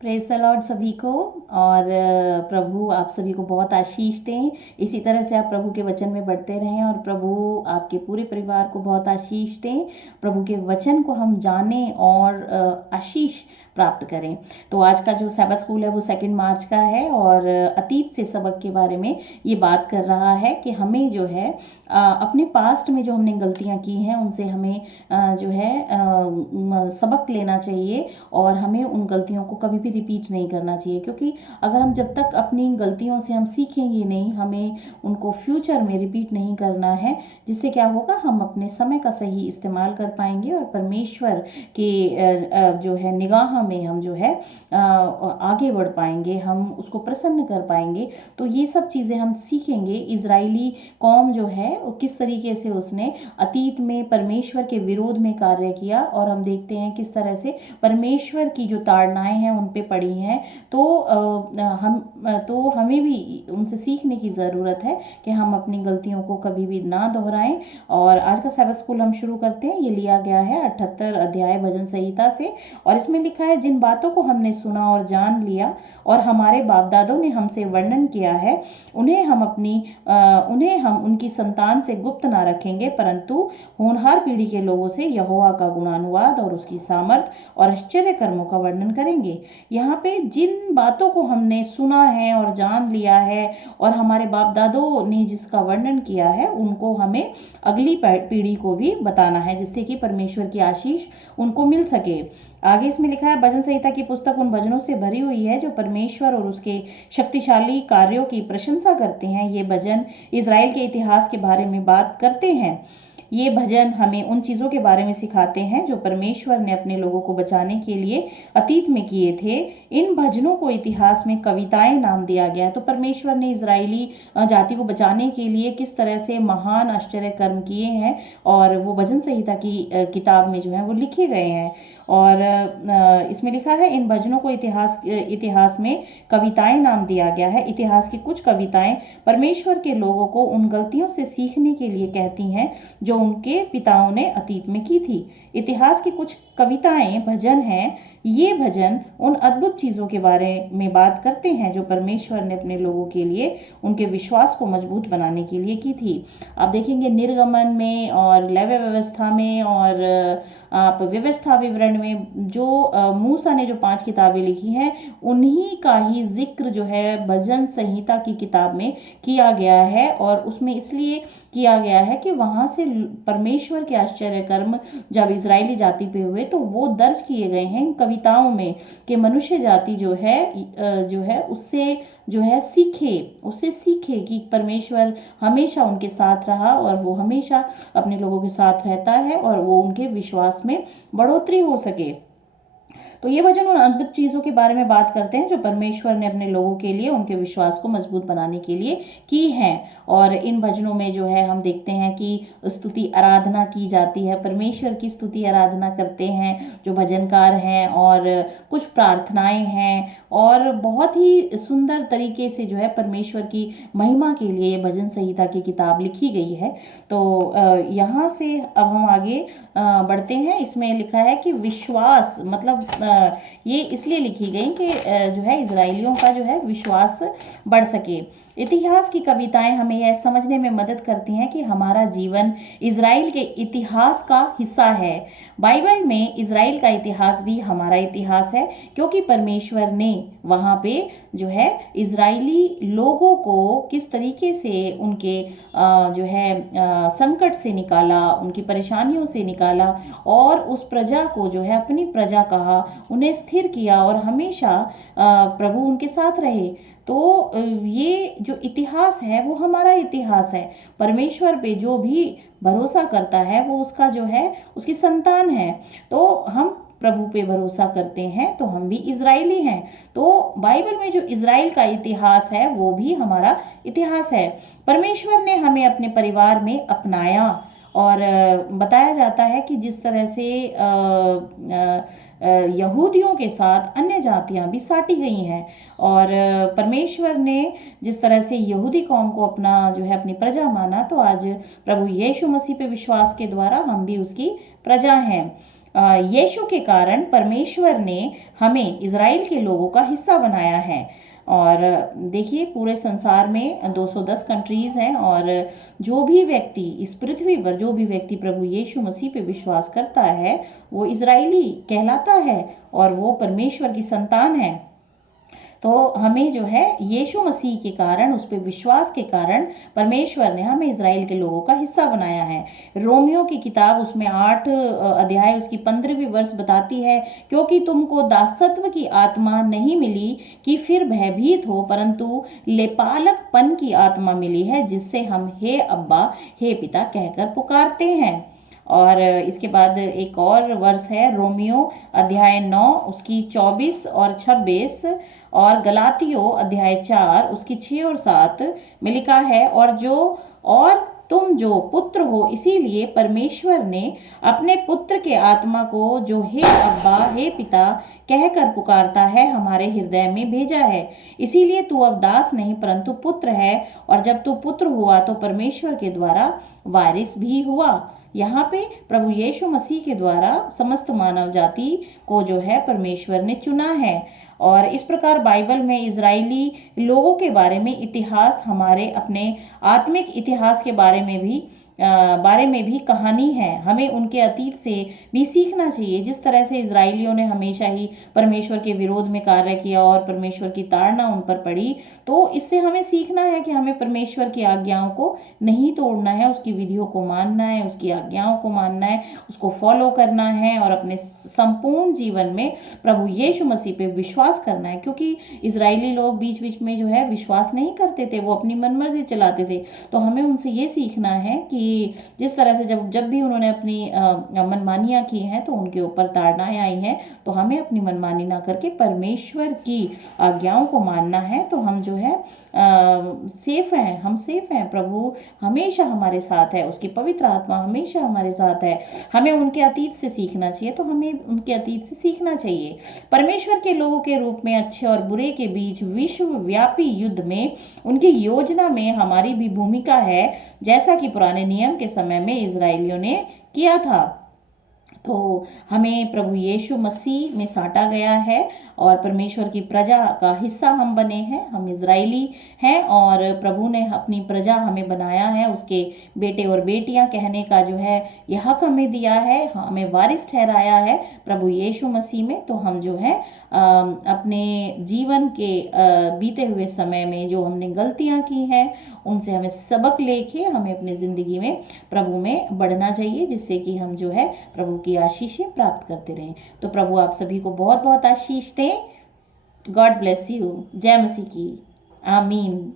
Praise the Lord सभी को। और प्रभु आप सभी को बहुत आशीष दें। इसी तरह से आप प्रभु के वचन में बढ़ते रहें और प्रभु आपके पूरे परिवार को बहुत आशीष दें। प्रभु के वचन को हम जानें और आशीष प्राप्त करें। तो आज का जो सैबत स्कूल है वो 2 मार्च का है और अतीत से सबक के बारे में ये बात कर रहा है कि हमें जो है अपने पास्ट में जो हमने गलतियां की हैं उनसे हमें जो है सबक लेना चाहिए और हमें उन गलतियों को कभी भी रिपीट नहीं करना चाहिए, क्योंकि अगर हम जब तक अपनी गलतियों से हम सीखेंगे नहीं, हमें उनको फ्यूचर में रिपीट नहीं करना है, जिससे क्या होगा, हम अपने समय का सही इस्तेमाल कर पाएंगे और परमेश्वर के जो है निगाह में हम जो है आगे बढ़ पाएंगे, हम उसको प्रसन्न कर पाएंगे। तो ये सब चीज़ें हम सीखेंगे। इजरायली कौम जो है वो किस तरीके से उसने अतीत में परमेश्वर के विरोध में कार्य किया और हम देखते हैं किस तरह से परमेश्वर की जो ताड़नाएं हैं उन पे पड़ी हैं। तो हमें भी उनसे सीखने की ज़रूरत है कि हम अपनी गलतियों को कभी भी ना दोहराएं। और आज का सैबत स्कूल हम शुरू करते हैं। ये लिया गया है 78 अध्याय भजन संहिता से और इसमें लिखा है, जिन बातों को हमने सुना और जान लिया और हमारे बाप दादों ने हमसे वर्णन किया है, उन्हें हम उनकी संतान से गुप्त ना रखेंगे, परंतु होनहार पीढ़ी के लोगों से यहोवा का गुणानुवाद और उसकी सामर्थ और आश्चर्य कर्मों का वर्णन करेंगे। यहाँ पे जिन बातों को हमने सुना है और जान लिया है और हमारे बाप दादों ने जिसका वर्णन किया है, उनको हमें अगली पीढ़ी को भी बताना है, जिससे कि परमेश्वर की आशीष उनको मिल सके। आगे इसमें लिखा है, भजन संहिता की पुस्तक उन भजनों से भरी हुई है जो परमेश्वर और उसके शक्तिशाली कार्यों की प्रशंसा करते हैं। ये भजन इज़राइल के इतिहास के बारे में बात करते हैं। ये भजन हमें उन चीज़ों के बारे में सिखाते हैं जो परमेश्वर ने अपने लोगों को बचाने के लिए अतीत में किए थे। इन भजनों को इतिहास में कविताएं नाम दिया गया है। तो परमेश्वर ने इजरायली जाति को बचाने के लिए किस तरह से महान आश्चर्य कर्म किए हैं और वो भजन संहिता की किताब में जो है वो लिखे गए हैं। और इसमें लिखा है, इन भजनों को इतिहास में कविताएं नाम दिया गया है। इतिहास की कुछ कविताएं परमेश्वर के लोगों को उन गलतियों से सीखने के लिए कहती हैं जो उनके पिताओं ने अतीत में की थी। इतिहास की कुछ कविताएं भजन हैं। ये भजन उन अद्भुत चीज़ों के बारे में बात करते हैं जो परमेश्वर ने अपने लोगों के लिए उनके विश्वास को मजबूत बनाने के लिए की थी। आप देखेंगे निर्गमन में और लेव्य व्यवस्था में और आप व्यवस्था विवरण में जो मूसा ने जो 5 किताबें लिखी हैं, उन्हीं का ही जिक्र जो है भजन संहिता की किताब में किया गया है। और उसमें इसलिए किया गया है कि वहाँ से परमेश्वर के आश्चर्य कर्म जब इजरायली जाति पे हुए तो वो दर्ज किए गए हैं इन कविताओं में कि मनुष्य जाति जो है उससे सीखे कि परमेश्वर हमेशा उनके साथ रहा और वो हमेशा अपने लोगों के साथ रहता है और वो उनके विश्वास में बढ़ोतरी हो सके। तो ये भजन उन अद्भुत चीज़ों के बारे में बात करते हैं जो परमेश्वर ने अपने लोगों के लिए उनके विश्वास को मजबूत बनाने के लिए की हैं। और इन भजनों में जो है हम देखते हैं कि स्तुति आराधना की जाती है, परमेश्वर की स्तुति आराधना करते हैं जो भजनकार हैं, और कुछ प्रार्थनाएं हैं और बहुत ही सुंदर तरीके से जो है परमेश्वर की महिमा के लिए ये भजन संहिता की किताब लिखी गई है। तो यहाँ से अब हम आगे बढ़ते हैं। इसमें लिखा है कि विश्वास, मतलब ये इसलिए लिखी गई कि जो है इजरायलियों का जो है विश्वास बढ़ सके। इतिहास की कविताएं हमें यह समझने में मदद करती हैं कि हमारा जीवन इजराइल के इतिहास का हिस्सा है। बाइबल में इजराइल का इतिहास भी हमारा इतिहास है, क्योंकि परमेश्वर ने वहाँ पे जो है इजरायली लोगों को किस तरीके से उनके जो है संकट से निकाला, उनकी परेशानियों से निकाला और उस प्रजा को जो है अपनी प्रजा कहा, उन्हें स्थिर किया और हमेशा प्रभु उनके साथ रहे। तो ये जो इतिहास है वो हमारा इतिहास है। परमेश्वर पे जो भी भरोसा करता है वो उसका जो है उसकी संतान है। तो हम प्रभु पे भरोसा करते हैं तो हम भी इजरायली हैं। तो बाइबल में जो इजराइल का इतिहास है वो भी हमारा इतिहास है। परमेश्वर ने हमें अपने परिवार में अपनाया और बताया जाता है कि जिस तरह से यहूदियों के साथ अन्य जातियां भी साटी गई हैं और परमेश्वर ने जिस तरह से यहूदी कौम को अपना जो है अपनी प्रजा माना, तो आज प्रभु यीशु मसीह पे विश्वास के द्वारा हम भी उसकी प्रजा हैं। यीशु के कारण परमेश्वर ने हमें इज़राइल के लोगों का हिस्सा बनाया है। और देखिए पूरे संसार में 210 कंट्रीज़ हैं, और जो भी व्यक्ति इस पृथ्वी पर, जो भी व्यक्ति प्रभु यीशु मसीह पे विश्वास करता है वो इज़राइली कहलाता है और वो परमेश्वर की संतान है। तो हमें जो है यीशु मसीह के कारण, उस पर विश्वास के कारण परमेश्वर ने हमें इज़राइल के लोगों का हिस्सा बनाया है। रोमियो की किताब उसमें 8 अध्याय उसकी 15वीं वर्ष बताती है, क्योंकि तुमको दासत्व की आत्मा नहीं मिली कि फिर भयभीत हो, परंतु लेपालकपन की आत्मा मिली है, जिससे हम हे अब्बा, हे पिता कहकर पुकारते हैं। और इसके बाद एक और वर्ष है रोमियो अध्याय 9 उसकी 24 और 26, और गलातियो अध्याय 4 उसकी 6 और 7 में लिखा है, और तुम जो पुत्र हो, इसीलिए परमेश्वर ने अपने पुत्र के आत्मा को, जो हे अब्बा, हे पिता कहकर पुकारता है, हमारे हृदय में भेजा है। इसीलिए तू अब दास नहीं परंतु पुत्र है, और जब तू पुत्र हुआ तो परमेश्वर के द्वारा वारिस भी हुआ। यहाँ पे प्रभु यीशु मसीह के द्वारा समस्त मानव जाति को जो है परमेश्वर ने चुना है। और इस प्रकार बाइबल में इज़राइली लोगों के बारे में इतिहास, हमारे अपने आत्मिक इतिहास के बारे में भी कहानी है। हमें उनके अतीत से भी सीखना चाहिए। जिस तरह से इज़राइलियों ने हमेशा ही परमेश्वर के विरोध में कार्य किया और परमेश्वर की ताड़ना उन पर पड़ी, तो इससे हमें सीखना है कि हमें परमेश्वर की आज्ञाओं को नहीं तोड़ना है, उसकी विधियों को मानना है, उसकी आज्ञाओं को मानना है, उसको फॉलो करना है और अपने संपूर्ण जीवन में प्रभु यीशु मसीह पे विश्वास करना है। क्योंकि इज़राइली लोग बीच बीच में जो है विश्वास नहीं करते थे, वो अपनी मनमर्जी चलाते थे। तो हमें उनसे ये सीखना है कि जिस तरह से जब भी उन्होंने अपनी मनमानियाँ की हैं तो उनके ऊपर ताड़नाएं आई हैं, तो हमें अपनी मनमानी ना करके परमेश्वर की आज्ञाओं को मानना है। तो हम जो है सेफ हैं, हम सेफ हैं। प्रभु हमेशा हमारे साथ है, उसकी पवित्र आत्मा हमेशा हमारे साथ है। हमें उनके अतीत से सीखना चाहिए, तो हमें उनके अतीत से सीखना चाहिए। परमेश्वर के लोगों के रूप में अच्छे और बुरे के बीच विश्वव्यापी युद्ध में उनकी योजना में हमारी भी भूमिका है, जैसा कि पुराने नियम के समय में इज़राइलियों ने किया था। तो हमें प्रभु यीशु मसीह में साटा गया है और परमेश्वर की प्रजा का हिस्सा हम बने हैं। हम इज़राइली हैं और प्रभु ने अपनी प्रजा हमें बनाया है, उसके बेटे और बेटियां कहने का जो है यह हक हमें दिया है, हमें वारिस ठहराया है प्रभु यीशु मसीह में। तो हम जो है अपने जीवन के बीते हुए समय में जो हमने गलतियां की हैं उनसे हमें सबक लेके हमें अपनी ज़िंदगी में प्रभु में बढ़ना चाहिए, जिससे कि हम जो है प्रभु की आशीषें प्राप्त करते रहें। तो प्रभु आप सभी को बहुत बहुत आशीष दें। God bless you. जय मसीह की। आमीन।